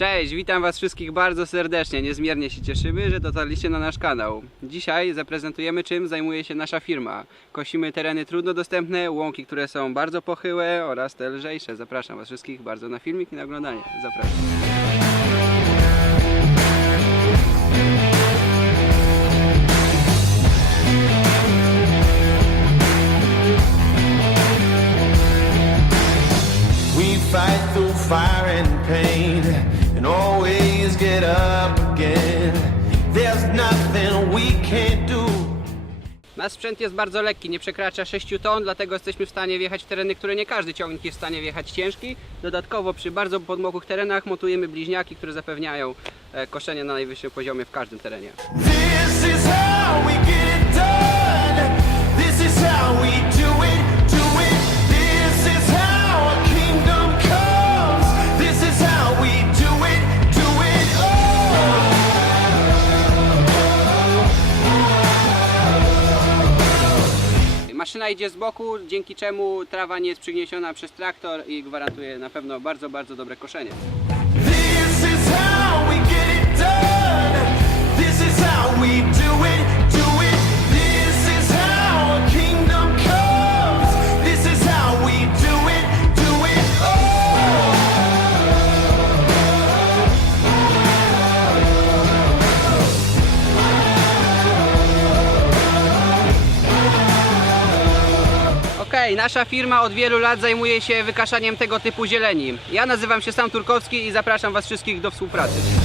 Cześć, witam Was wszystkich bardzo serdecznie. Niezmiernie się cieszymy, że dotarliście na nasz kanał. Dzisiaj zaprezentujemy, czym zajmuje się nasza firma. Kosimy tereny trudno dostępne, łąki, które są bardzo pochyłe oraz te lżejsze. Zapraszam Was wszystkich bardzo na filmik i na oglądanie. Zapraszam. Fight through fire and pain and always get up again. There's nothing we can't do. Nasz sprzęt jest bardzo lekki, nie przekracza 6 ton, dlatego jesteśmy w stanie wjechać w tereny, które nie każdy ciągnik jest w stanie wjechać ciężki. Dodatkowo przy bardzo podmokłych terenach montujemy bliźniaki, które zapewniają e, koszenie na najwyższym poziomie w każdym terenie. This is how we get it Maszyna idzie z boku, dzięki czemu trawa nie jest przygniesiona przez traktor i gwarantuje na pewno bardzo, bardzo dobre koszenie. Okej, nasza firma od wielu lat zajmuje się wykaszaniem tego typu zieleni. Ja nazywam się Sam Turkowski i zapraszam Was wszystkich do współpracy.